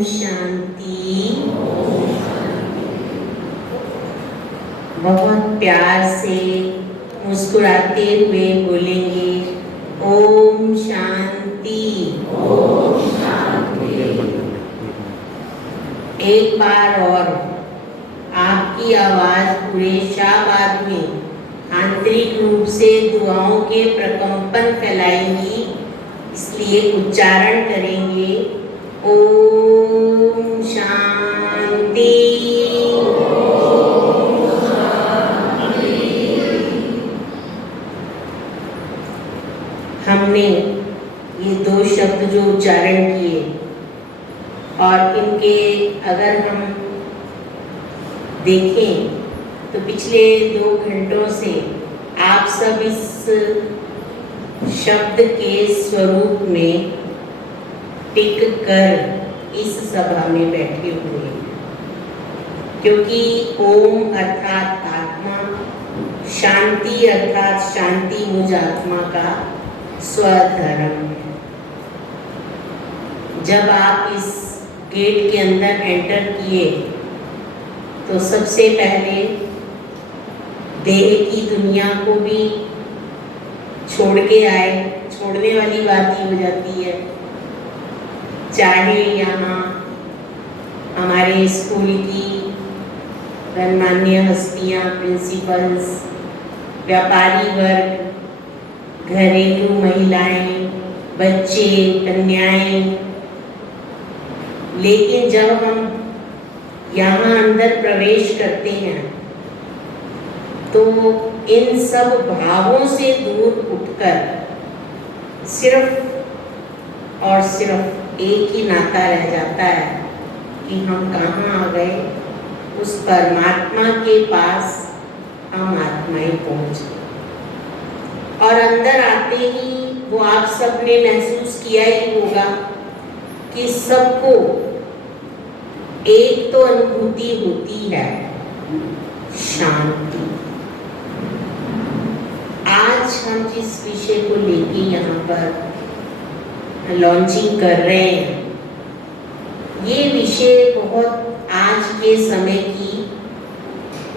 शांति। बहुत प्यार से मुस्कुराते हुए बोलेंगे ओम शांति। ओम शांति। एक बार और आपकी आवाज पूरे शाबाद में आंतरिक रूप से दुआओं के प्रकंपन फैलाएंगी, इसलिए उच्चारण करेंगे ओम शांति। हमने ये दो शब्द जो उच्चारण किए और इनके अगर हम देखें तो पिछले 2 घंटों से आप सब इस शब्द के स्वरूप में टिक कर इस सभा में बैठे हुए हैं, क्योंकि ओम अर्थात आत्मा, शांति अर्थात शांति मुझ आत्मा का स्वधर्म है। जब आप इस गेट के अंदर एंटर किए तो सबसे पहले देह की दुनिया को भी छोड़ के आए। छोड़ने वाली बात ही हो जाती है, चाहे यहाँ हमारे स्कूल की गणमान्य हस्तियाँ, प्रिंसिपल्स, व्यापारी वर्ग, घरेलू महिलाएं, बच्चे, कन्याएं, लेकिन जब हम यहाँ अंदर प्रवेश करते हैं तो इन सब भावों से दूर उठकर सिर्फ और सिर्फ एक ही नाता रह जाता है कि हम कहाँ आ गए, उस परमात्मा के पास हम आत्माएं पहुँच गए। और अंदर आते ही वो आप सबने महसूस किया ही होगा कि सबको एक तो अनुभूति होती है, शांति। आज हम जिस विषय को लेके यहाँ पर लॉन्चिंग कर रहे हैं, ये विषय बहुत आज के समय की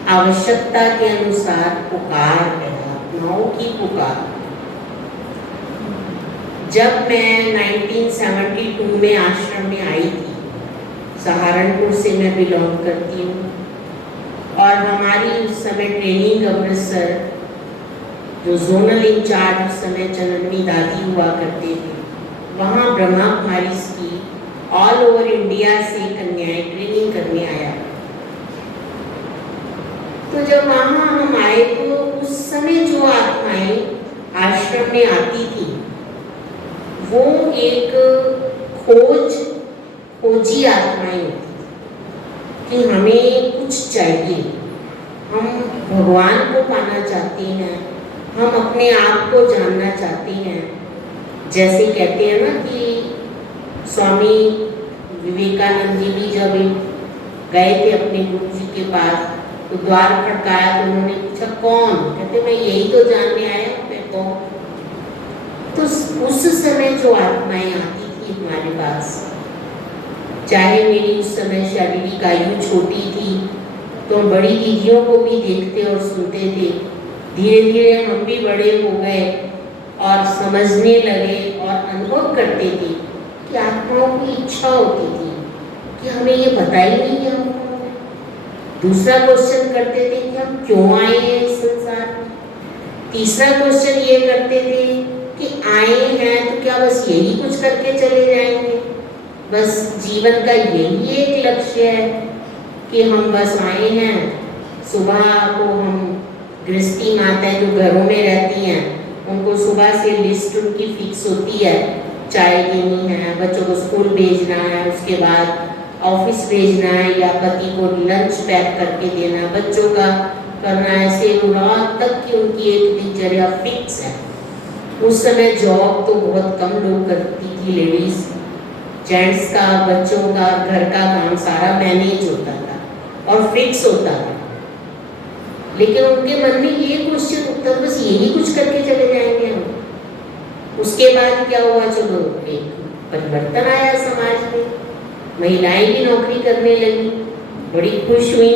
आवश्यकता के अनुसार पुकार है, आत्माओं की पुकार। जब मैं 1972 में आश्रम में आई थी, सहारनपुर से मैं बिलोंग करती हूँ, और हमारी उस समय ट्रेनिंग अमृतसर, जो जोनल इंचार्ज उस समय चननवी दादी हुआ करते थे, वहाँ ब्रह्मा कुमारीज की ऑल ओवर इंडिया से कन्याएं ट्रेनिंग करने आया। तो जब वहाँ हम आए तो उस समय जो आत्माएं आश्रम में आती थी वो एक खोजी आत्माएं होती कि हमें कुछ चाहिए, हम भगवान को पाना चाहते हैं, हम अपने आप को जानना चाहते हैं। जैसे कहते हैं ना कि स्वामी विवेकानंद जी भी जब गए थे अपने गुरु जी के पास तो द्वार खड़काया तो उन्होंने पूछा कौन? कहते मैं यही तो जानने आया हूँ, मैं कौन? तो उस समय जो आत्माएं आती थी हमारे पास, चाहे मेरी उस समय शारीरिक आयु छोटी थी तो बड़ी दीदियों को भी देखते और सुनते थे, धीरे धीरे हम भी बड़े हो गए और समझने लगे और अनुभव करते थे कि आत्माओं की इच्छा होती थी कि हमें ये पता ही नहीं है हम कौन है। दूसरा क्वेश्चन करते थे कि हम क्यों आए हैं इस संसार में। तीसरा क्वेश्चन ये करते थे कि आए हैं तो क्या बस यही कुछ करके चले जाएंगे, बस जीवन का यही एक लक्ष्य है कि हम बस आए हैं, सुबह को हम गृहस्थी माताएं जो घरों में रहती हैं उनको सुबह से लिस्ट उनकी फिक्स होती है, चाय देनी है, बच्चों को स्कूल भेजना है, उसके बाद ऑफिस भेजना है या पति को लंच पैक करके देना, बच्चों का करना है, ऐसे रात तक की उनकी एक दिनचर्या फिक्स है। उस समय जॉब तो बहुत कम लोग करती थी, लेडीज, जेंट्स का, बच्चों का, घर का काम सारा मैनेज होता था और फिक्स होता था। लेकिन उनके मन में ये क्वेश्चन उठता, बस यही कुछ करके चले जाएंगे हम। उसके बाद क्या हुआ, चलो एक परिवर्तन आया समाज में, महिलाएं भी नौकरी करने लगी, बड़ी खुश हुई,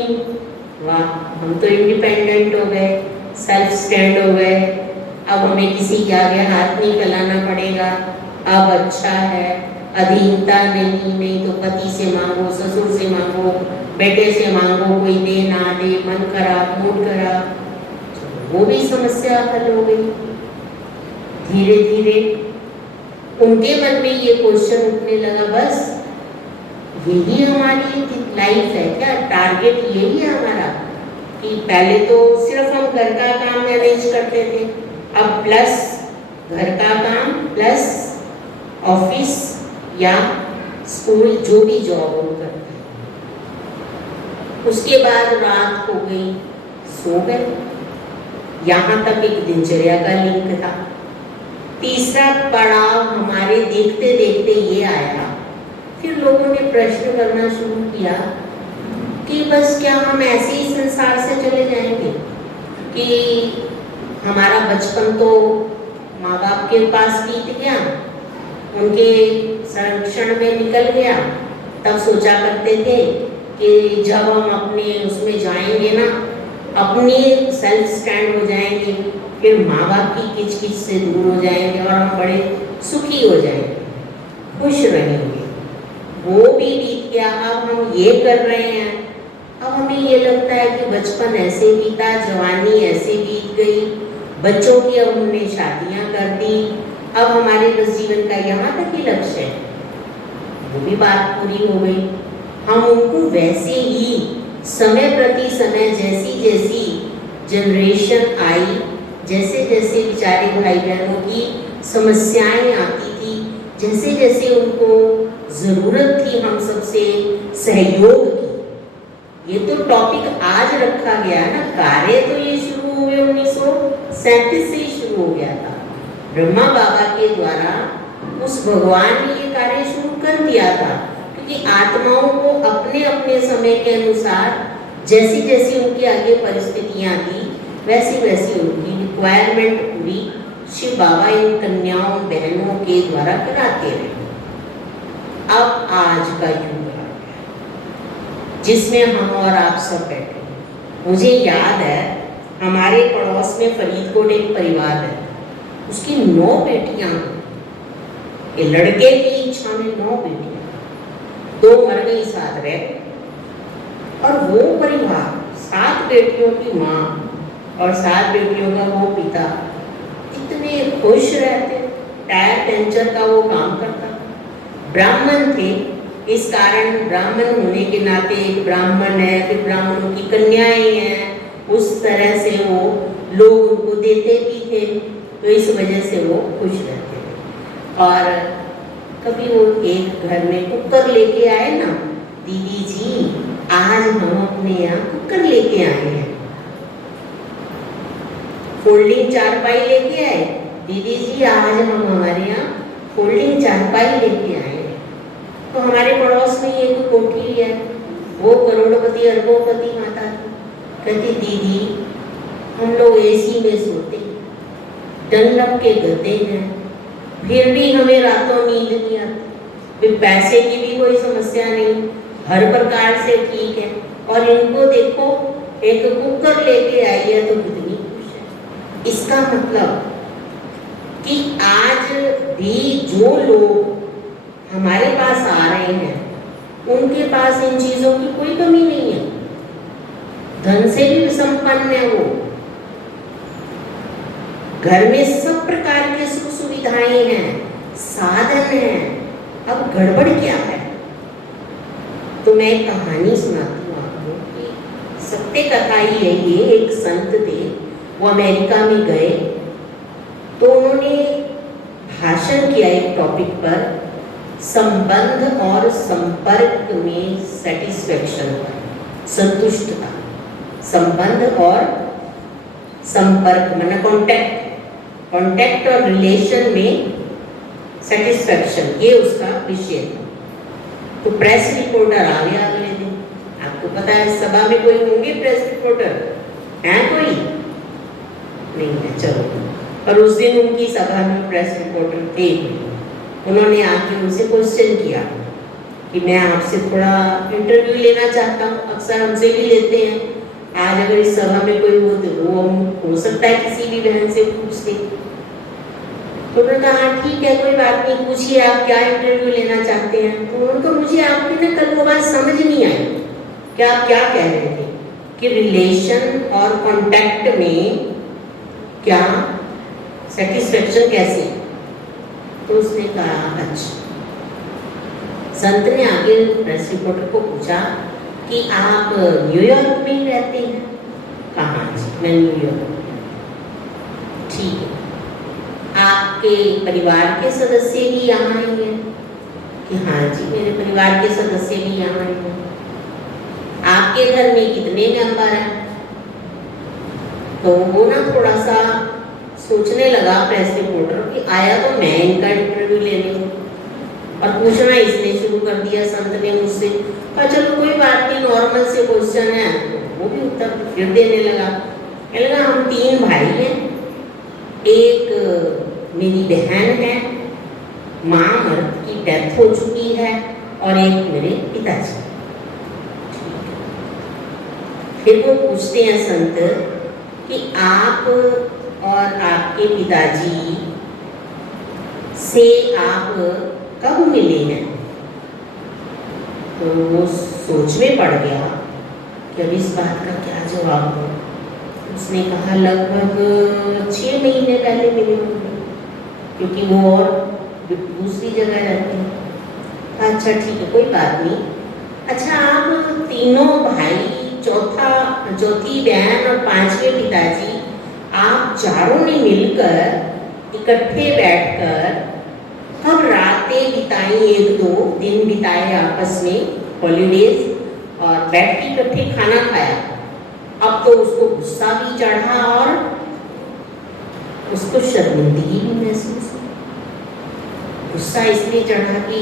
वाह हम तो इंडिपेंडेंट हो गए, सेल्फ स्टैंड हो गए, अब हमें किसी के आगे हाथ नहीं फैलाना पड़ेगा, अब अच्छा है, अधीनता नहीं तो पति से मांगो, ससुर से मांगो, बेटे से मांगो, कोई दे ना दे, मन खराब मूड खराब, वो भी समस्या हल हो गई। धीरे धीरे उनके मन में ये क्वेश्चन उठने लगा, बस यही हमारी लाइफ है क्या, टारगेट यही है हमारा, कि पहले तो सिर्फ हम घर का काम मैनेज करते थे, अब प्लस घर का काम प्लस ऑफिस या स्कूल जो भी जॉब हम करते हैं, उसके बाद रात हो गई, सो गए। यहाँ तक एक दिनचर्या का लिंक था। तीसरा पड़ाव हमारे देखते देखते ये आया, फिर लोगों ने प्रश्न करना शुरू किया कि बस क्या हम ऐसे ही संसार से चले जाएंगे, कि हमारा बचपन तो माँ बाप के पास बीत गया, उनके संरक्षण में निकल गया, तब सोचा करते थे कि जब हम अपने उसमें जाएंगे ना, अपने सेल्फ स्टैंड हो जाएंगे, फिर माँ बाप की किचकिच से दूर हो जाएंगे और हम बड़े सुखी हो जाएंगे, खुश रहेंगे। वो भी बीत गया, अब हम ये कर रहे हैं, अब हमें ये लगता है कि बचपन ऐसे बीता, जवानी ऐसे बीत गई, बच्चों की अब हमने शादियां कर दी, अब हमारे बस जीवन का यहाँ तक ही लक्ष्य है, वो भी बात पूरी हो गई। हम उनको वैसे ही समय प्रति समय जैसी जैसी जनरेशन आई, जैसे जैसे बेचारे भाई बहनों की समस्याएं आती थी, जैसे जैसे उनको ज़रूरत थी हम सबसे सहयोग की। ये तो टॉपिक आज रखा गया है ना, कार्य तो ये शुरू हुए 1937 से ही शुरू हो गया था, ब्रह्मा बाबा के द्वारा उस भगवान ने ये कार्य शुरू कर दिया था, क्योंकि आत्माओं को अपने अपने समय के अनुसार जैसी जैसी उनकी आगे परिस्थितियां थी, वैसी वैसी उनकी रिक्वायरमेंट पूरी शिव बाबा इन कन्याओं बहनों के द्वारा कराते रहे। अब आज का युग है जिसमें हम और आप सब बैठे हैं। मुझे याद है हमारे पड़ोस में फरीदकोट एक परिवार है, उसकी 9 बेटियां, ये लड़के की इच्छा में 9 बेटियां, 2 मर गई, 7 रह, और वो परिवार 7 बेटियों की माँ और 7 बेटियों का वो पिता इतने खुश रहते, टायर पंचर का वो काम करता, ब्राह्मण थे, इस कारण ब्राह्मण होने के नाते एक ब्राह्मण है, फिर ब्राह्मणों की कन्याएं हैं, उस तरह से वो लोग उनको देते भी थे, तो इस वजह से वो खुश रहते थे। और कभी वो एक घर में कुकर लेके आए ना, दीदी जी आज हम अपने यहाँ कुकर लेके आए हैं, फोल्डिंग चारपाई लेके आए, दीदी जी आज हम हमारे यहाँ फोल्डिंग चारपाई लेके आए हैं। तो हमारे पड़ोस में एक कोठी है, वो करोड़पति अरबोपति माता की, कहती दीदी हम लोग एसी में सोते, डनलप के गद्दे हैं, फिर भी हमें रातों नींद नहीं आती, फिर पैसे की भी कोई समस्या नहीं, हर प्रकार से ठीक है, और इनको देखो एक कुकर लेके आई है तो कितनी खुश है। इसका मतलब कि आज भी जो लोग हमारे पास आ रहे हैं उनके पास इन चीजों की कोई कमी नहीं है, धन से भी संपन्न है, वो घर में सब प्रकार के सुख सुविधाएं हैं, साधन हैं, अब गड़बड़ क्या है। तो मैं एक कहानी सुनाती हूँ आपको कि सत्य कथा ही है ये। एक संत थे, वो अमेरिका में गए, तो उन्होंने भाषण किया एक टॉपिक पर, संबंध और संपर्क में सेटिस्फेक्शन, संतुष्टता, संबंध और संपर्क माने कांटेक्ट और रिलेशन में सेटिस्फेक्शन, ये उसका विषय था। तो प्रेस रिपोर्टर आ गया अगले दिन, आपको पता है सभा में कोई होंगे प्रेस रिपोर्टर, है कोई नहीं है, चलो, और उस दिन उनकी सभा में प्रेस रिपोर्टर थे, उन्होंने आके उनसे क्वेश्चन किया कि मैं आपसे थोड़ा इंटरव्यू लेना चाहता हूँ। अक्सर हमसे भी लेते हैं, आज अगर इस सभा में कोई हो तो वो हो सकता है किसी भी बहन से पूछ ले। तो उन्होंने कहा हाँ ठीक है, कोई बात नहीं, पूछिए आप क्या इंटरव्यू लेना चाहते हैं। तो उनको मुझे आपकी ना कल वो बात समझ नहीं आई कि आप क्या कह रहे थे कि रिलेशन और कांटेक्ट में क्या सेटिस्फेक्शन कैसे। तो उसने कहा अच्छा। संत ने आगे प्रेस रिपोर्टर को पूछा कि आप न्यूयॉर्क में ही रहते हैं? कहाँ जी, मैं न्यूयॉर्क। ठीक है, आपके परिवार के सदस्य भी यहाँ ही हैं? कि हाँ जी, मेरे परिवार के सदस्य भी यहाँ ही हैं। आपके घर में कितने मेंबर हैं? तो वो ना थोड़ा सा सोचने लगा प्रेस रिपोर्टर कि आया तो मैं इनका इंटरव्यू लेने, और पूछना इसने शुरू कर दिया संत ने मुझसे। कहा चलो कोई बात नहीं, नॉर्मल से क्वेश्चन है। वो भी उत्तर फिर देने लगा। कहने लगा हम 3 भाई हैं, एक मेरी बहन है, माँ मर्द की डेथ हो चुकी है, और एक मेरे पिताजी। फिर वो पूछते हैं संत कि आप और आपके पिताजी से आप कब मिले हैं? तो वो सोच में पड़ गया कि अब इस बात का क्या जवाब हो। उसने कहा लगभग 6 महीने पहले मिले होंगे, क्योंकि वो और दूसरी जगह रहते हैं। अच्छा ठीक है, कोई बात नहीं। अच्छा आप तीनों भाई, चौथी बहन और 5वें पिताजी, आप चारों ने मिलकर इकट्ठे बैठकर कब रातें बिताई, 1-2 दिन बिताए आपस में, हॉलीडेज, और बैठ के इकट्ठे खाना खाया? अब तो उसको गुस्सा भी चढ़ा और उसको शर्मिंदगी भी महसूस हुई। गुस्सा इसलिए चढ़ा कि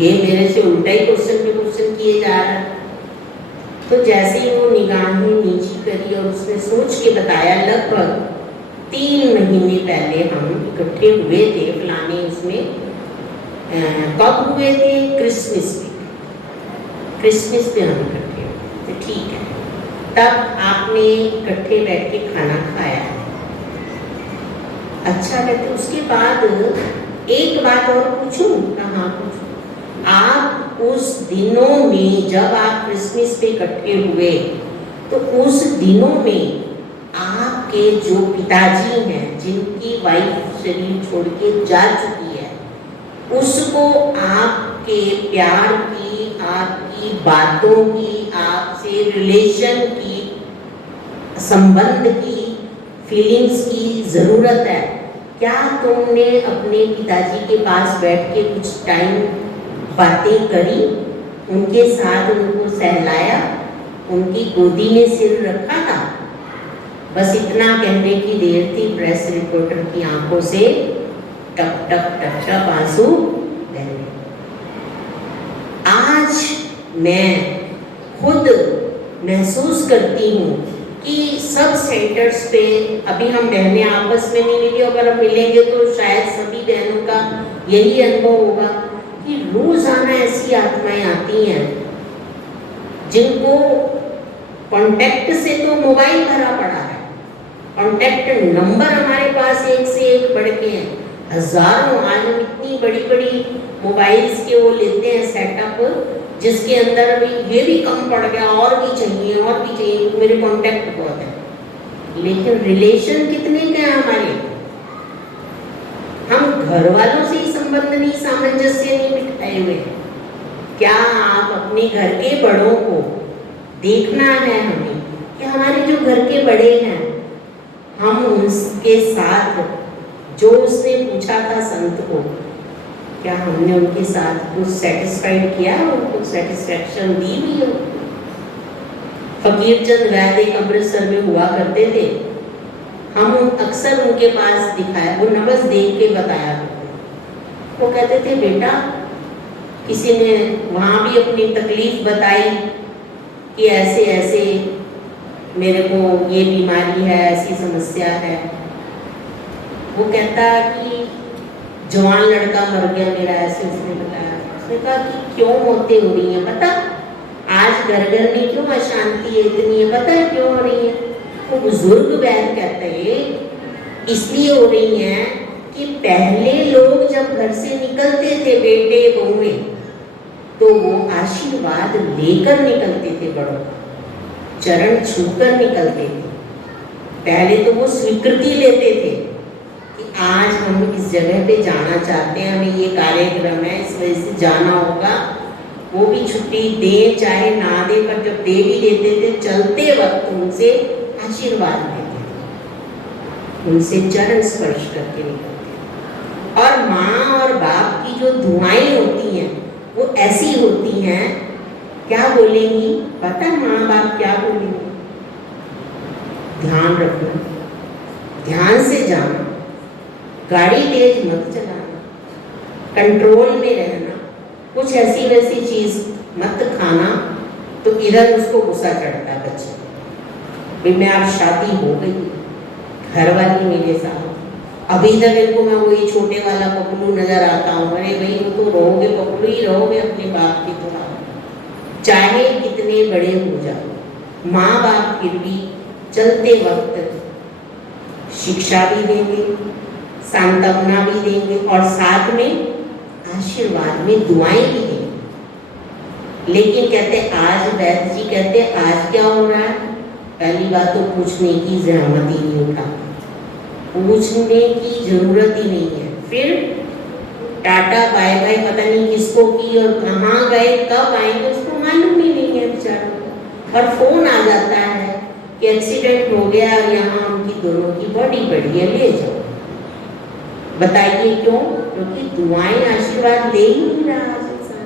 ये मेरे से उल्टा ही क्वेश्चन किए जा रहा है। तो जैसे ही वो निगाहें नीची करी और उसने सोच के बताया लगभग 3 महीने पहले हम इकट्ठे हुए थे फलाने उसमें। कब हुए थे? क्रिसमस पे हम इकट्ठे हुए थे। ठीक है, तब आपने इकट्ठे बैठ के खाना खाया। अच्छा कहते उसके बाद एक बात और पूछूं? हाँ पूछूं। आप उस दिनों में जब आप क्रिसमस पे इकट्ठे हुए, तो उस दिनों में आपके जो पिताजी हैं, जिनकी वाइफ शरीर छोड़ के जा चुकी है, उसको आपके प्यार की, आपकी बातों की, आपसे रिलेशन की, संबंध की, फीलिंग्स की ज़रूरत है। क्या तुमने अपने पिताजी के पास बैठ के कुछ टाइम बातें करी, उनके साथ उनको सहलाया, उनकी गोदी में सिर रखा था? बस इतना कहने की देर थी, प्रेस रिपोर्टर की आंखों से टप टप टप टप आंसू बहने। आज मैं खुद महसूस करती हूँ कि सब सेंटर्स पे अभी हम बहनें आपस में नहीं मिली, अगर हम मिलेंगे तो शायद सभी बहनों का यही अनुभव होगा कि रोजाना ऐसी आत्माएं आती हैं जिनको कांटेक्ट से तो मोबाइल भरा पड़ा है, कांटेक्ट नंबर हमारे पास एक से एक बढ़ के हैं, हजारों। आज हम इतनी बड़ी बड़ी मोबाइल्स के वो लेते हैं सेटअप, जिसके अंदर भी ये भी कम पड़ गया, और भी चाहिए, मेरे कांटेक्ट बहुत है, लेकिन रिलेशन कितने के हैं हमारे? हम घर वालों से ही संबंध नहीं, सामंजस्य नहीं बिठाए हुए। क्या आप अपने घर के बड़ों को देखना है हमें कि हमारे जो घर के बड़े हैं, हम उनके साथ जो उसने पूछा था संत को, क्या हमने उनके साथ कुछ सेटिस्फाइड किया, उनको सेटिस्फैक्शन दी भी है? फकीर चंद वैद एक अमृतसर में हुआ करते थे, हम अक्सर उनके पास दिखाया, वो नमस देख के बताया। वो कहते थे बेटा, किसी ने वहाँ भी अपनी तकलीफ बताई कि ऐसे ऐसे मेरे को ये बीमारी है, ऐसी समस्या है। वो कहता कि जवान लड़का मर गया मेरा, ऐसे उसने बताया। उसने कहा कि क्यों मौतें हो रही हैं पता, आज घर घर में क्यों अशांति है इतनी है, पता है क्यों हो रही है? वो बुजुर्ग वैद्य कहते हैं इसलिए हो रही हैं कि पहले लोग जब घर से निकलते थे बेटे बहुएं, तो वो आशीर्वाद लेकर निकलते थे, बड़ों का चरण छूकर निकलते थे। पहले तो वो स्वीकृति लेते थे कि आज हम इस जगह पे जाना चाहते हैं, हमें ये कार्यक्रम है, इस वजह से जाना होगा। वो भी छुट्टी दे चाहे ना दे, पर जब दे भी देते थे चलते वक्त उनसे आशीर्वाद लेते थे, उनसे चरण स्पर्श करके निकलते थे। और माँ और बाप की जो दुआएं होती हैं वो ऐसी होती हैं, क्या बोलेंगी पता है माँ बाप क्या बोलेंगे? ध्यान रखना, ध्यान से जाना, गाड़ी तेज मत चलाना, कंट्रोल में रहना, कुछ ऐसी वैसी चीज मत खाना। तो इधर उसको गुस्सा चढ़ता है बच्चे, भाई मैं अब शादी हो गई, घर वाली मेरे साथ, अभी तक इनको मैं वही छोटे वाला पपलू नजर आता हूँ। अरे भाई वो तो रहोगे पपलू ही रहोगे अपने बाप की तरह, चाहे कितने बड़े हो जाओ। माँ बाप फिर भी चलते वक्त शिक्षा भी देंगे, सांत्वना भी देंगे और साथ में आशीर्वाद में दुआएं भी देंगे। लेकिन कहते आज वैद्य जी कहते आज क्या हो रहा है? पहली बात तो पूछने की जहमत ही नहीं उठा, पूछने की जरूरत ही नहीं है। फिर टाटा बाय बाय पता नहीं किसको की और कहाँ गए कब आएंगे उसको मालूम ही नहीं है बेचारों को। और फोन आ जाता है कि एक्सीडेंट हो गया और यहाँ उनकी दोनों की बॉडी पड़ी है, ले जाओ। बताइए क्यों? क्योंकि दुआएं आशीर्वाद ले ही नहीं रहा इंसान।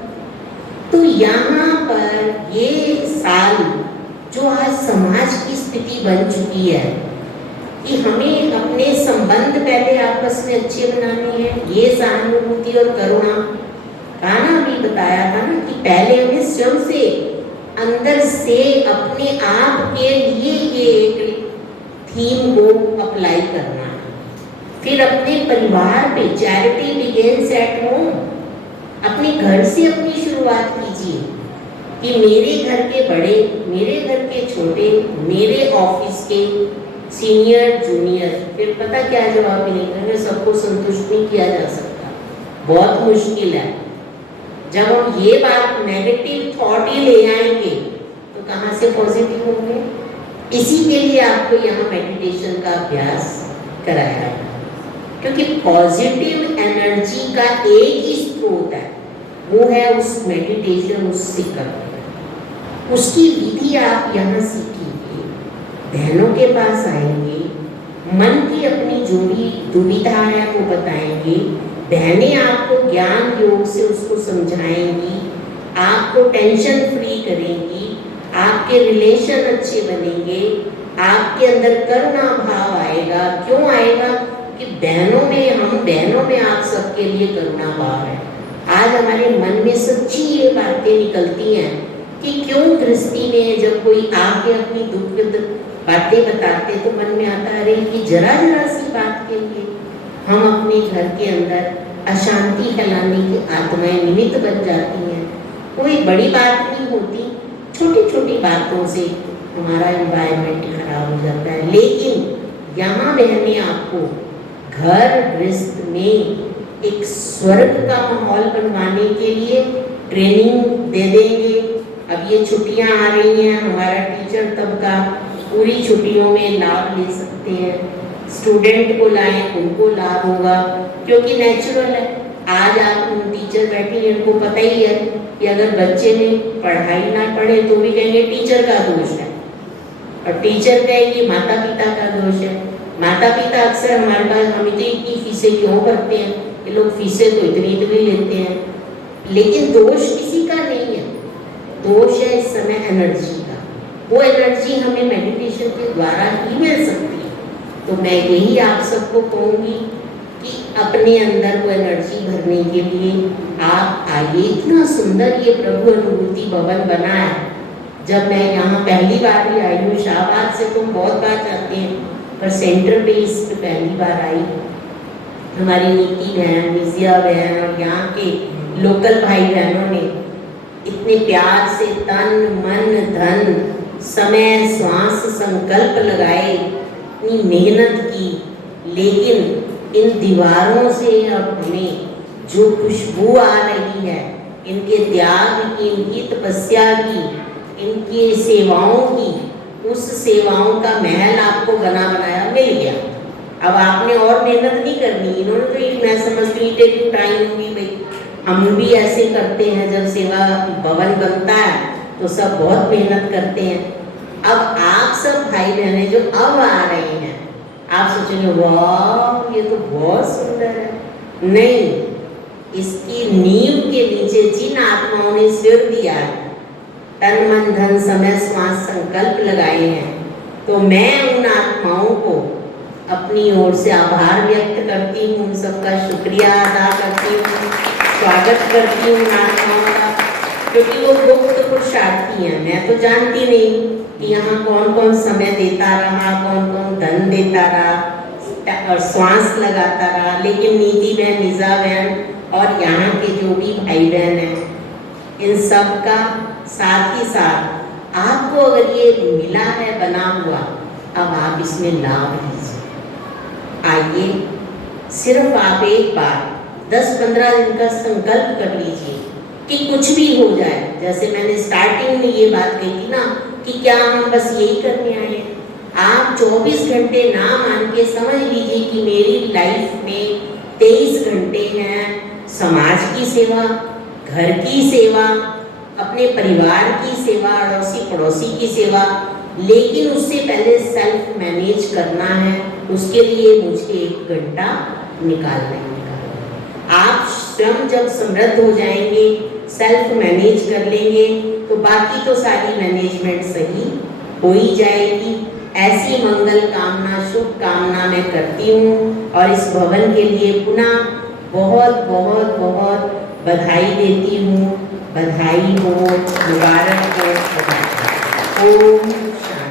तो यहाँ पर ये साल जो आज समाज की स्थिति बन चुकी है कि हमें अपने संबंध पहले आपस में अच्छे बनाने हैं, ये सहानुभूति और करुणा का ना अभी बताया था ना कि पहले हमें स्वयं से अंदर से अपने आप के लिए ये एक थीम को अप्लाई करना है। फिर अपने परिवार पे चैरिटी बिगिंस एट होम, अपने घर से अपनी शुरुआत कीजिए कि मेरे घर के बड़े, मेरे घर के छोटे, मेरे ऑफिस के सीनियर जूनियर। फिर पता क्या जवाब मिलेगा? सबको संतुष्ट नहीं किया जा सकता, बहुत मुश्किल है। जब हम ये बात नेगेटिव थॉट ही ले आएंगे तो कहाँ से पॉजिटिव होंगे? इसी के लिए आपको यहाँ मेडिटेशन का अभ्यास कराया है, क्योंकि पॉजिटिव एनर्जी का एक ही स्रोत है, वो है उस मेडिटेशन, उस सिक्का। उसकी विधि आप यहाँ सीखिए, बहनों के पास आएंगे, मन की अपनी जो भी दुविधा है वो बताएंगे, बहनें आपको ज्ञान योग से उसको समझाएंगी, आपको टेंशन फ्री करेंगी, आपके रिलेशन अच्छे बनेंगे, आपके अंदर करुणा भाव आएगा। क्यों आएगा? कि बहनों में, हम बहनों में आप सबके लिए करुणा भाव है। आज हमारे मन में सच्ची ये बातें निकलती हैं कि क्यों गृहस्थी में जब कोई आके अपनी दुख बातें बताते तो मन में आता है कि जरा जरा सी बात के लिए हम अपने घर के अंदर अशांति फैलाने की आत्माएं निमित्त बन जाती हैं। कोई बड़ी बात नहीं होती, छोटी छोटी बातों से हमारा एनवायरनमेंट खराब हो जाता है। लेकिन यहाँ बहनें आपको घर गृहस्थ में एक स्वर्ग का माहौल बनवाने के लिए ट्रेनिंग दे देंगे। अब ये छुट्टियाँ आ रही हैं, हमारा टीचर तबका पूरी छुट्टियों में लाभ ले सकते हैं। स्टूडेंट को लाएं, उनको लाभ होगा, क्योंकि नेचुरल है। आज आप टीचर बैठे हैं, इनको पता ही है कि अगर बच्चे ने पढ़ाई ना पढ़े तो भी कहेंगे टीचर का दोष है, और टीचर कहेंगे माता पिता का दोष है। माता पिता अक्सर हमारे पास, हम इतनी फीसें क्यों भरते हैं, ये लोग फीसें तो इतनी लेते हैं। लेकिन दोष किसी का नहीं है, दोष है इस समय एनर्जी का। वो एनर्जी हमें मेडिटेशन के द्वारा ही मिल सकती है। तो मैं यही आप सबको कहूँगी कि अपने अंदर वो एनर्जी भरने के लिए आप आइए। इतना सुंदर ये प्रभु अनुभूति भवन बना है। जब मैं यहाँ पहली बार ही आई हूँ, शाहबाद से तो बहुत बार जाते हैं, पर सेंटर पे इस पहली बार आई। हमारी नीति बहन, मिजिया बहन और यहाँ के लोकल भाई बहनों ने इतने प्यार से तन मन धन समय श्वास संकल्प लगाए, इतनी मेहनत की, लेकिन इन दीवारों से अब हमें जो खुशबू आ रही है, इनके त्याग की, इनकी तपस्या की, इनकी सेवाओं की, उस सेवाओं का महल आपको बना बनाया मिल गया। अब आपने और मेहनत नहीं करनी। इन्होंने तो मैं समझती हूँ टेक टाइम होगी भाई, हम भी ऐसे करते हैं, जब सेवा भवन बनता है तो सब बहुत मेहनत करते हैं। अब आप सब भाई बहनें जो अब आ रहे हैं, आप सोचेंगे वाह ये तो बहुत सुंदर है। नहीं, इसकी नींव के नीचे जिन आत्माओं ने सिर दिया है, तन मन धन समय श्वास संकल्प लगाए हैं, तो मैं उन आत्माओं को अपनी ओर से आभार व्यक्त करती हूँ, उन सबका शुक्रिया अदा करती हूँ, स्वागत करती हूँ उन आत्माओं का, क्योंकि वो गुप्त पुरुषार्थी हैं। मैं तो जानती नहीं कि यहाँ कौन कौन समय देता रहा, कौन कौन धन देता रहा और श्वास लगाता रहा, लेकिन नीति बहन, निजा बहन और यहाँ के जो भी भाई बहन हैं, इन सब का साथ ही साथ आपको अगर ये मिला है बना हुआ, अब आप इसमें लाभ लीजिए। आइए, सिर्फ आप एक बार 10-15 दिन का संकल्प कर लीजिए कि कुछ भी हो जाए। जैसे मैंने स्टार्टिंग में ये बात कही थी ना कि क्या हम बस यही करने आए हैं। आप 24 घंटे ना मान के समझ लीजिए कि मेरी लाइफ में 23 घंटे हैं समाज की सेवा, घर की सेवा, अपने परिवार की सेवा, अड़ोसी पड़ोसी की सेवा, लेकिन उससे पहले सेल्फ मैनेज करना है। उसके लिए मुझे 1 घंटा निकालना है। आप स्वयं जब समृद्ध हो जाएंगे, सेल्फ मैनेज कर लेंगे, तो बाकी तो सारी मैनेजमेंट सही हो ही जाएगी। ऐसी मंगल कामना, शुभ कामना मैं करती हूँ और इस भवन के लिए पुनः बहुत बहुत बहुत बधाई देती हूँ। बधाई हो, मुबारक हो। ओम शांति।